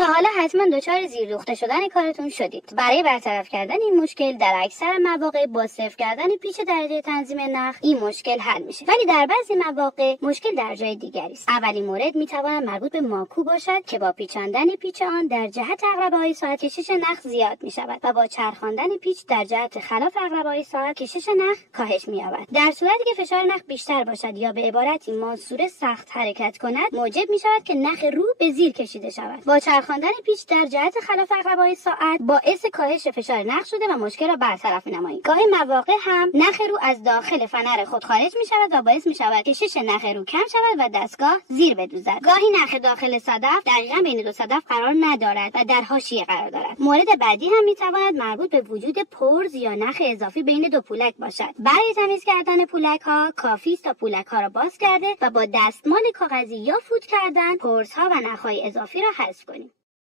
تا حالا حتما دچار زیردوخته شدن کارتون شدید. برای برطرف کردن این مشکل در اکثر مواقع با صفر کردن پیچ درجه تنظیم نخ این مشکل حل میشه، ولی در بعضی مواقع مشکل در جای دیگری است. اولین مورد میتواند مربوط به ماکو باشد که با پیچاندن پیچ آن در جهت عقربه‌های ساعت کشش نخ زیاد میشود و با چرخاندن پیچ در جهت خلاف عقربه‌های ساعت کشش نخ کاهش می‌یابد. در صورتی که فشار نخ بیشتر باشد یا به عبارتی ماسوره سخت حرکت کند، موجب می‌شود که نخ رو به زیر کشیده شود. با چرخاندن پیچ در جهت خلاف عقربه‌های ساعت باعث کاهش فشار نخ شده و مشکل را برطرف نمایید. گاهی مواقع هم نخ رو از داخل فنر خود خارج می‌شود و باعث می‌شود کشش نخ رو کم شود و دستگاه زیر بدوزد. گاهی نخ داخل صدف دقیقاً بین دو صدف قرار ندارد و در حاشیه قرار دارد. مورد بعدی هم می‌تواند مربوط به وجود پرز یا نخ اضافی بین دو پولک باشد. برای تمیز کردن پولک‌ها کافی است تا پولک‌ها را باز کرده و با دستمال کاغذی یا فوت کردن پرزها و نخ‌های اضافی را حذف کنیم.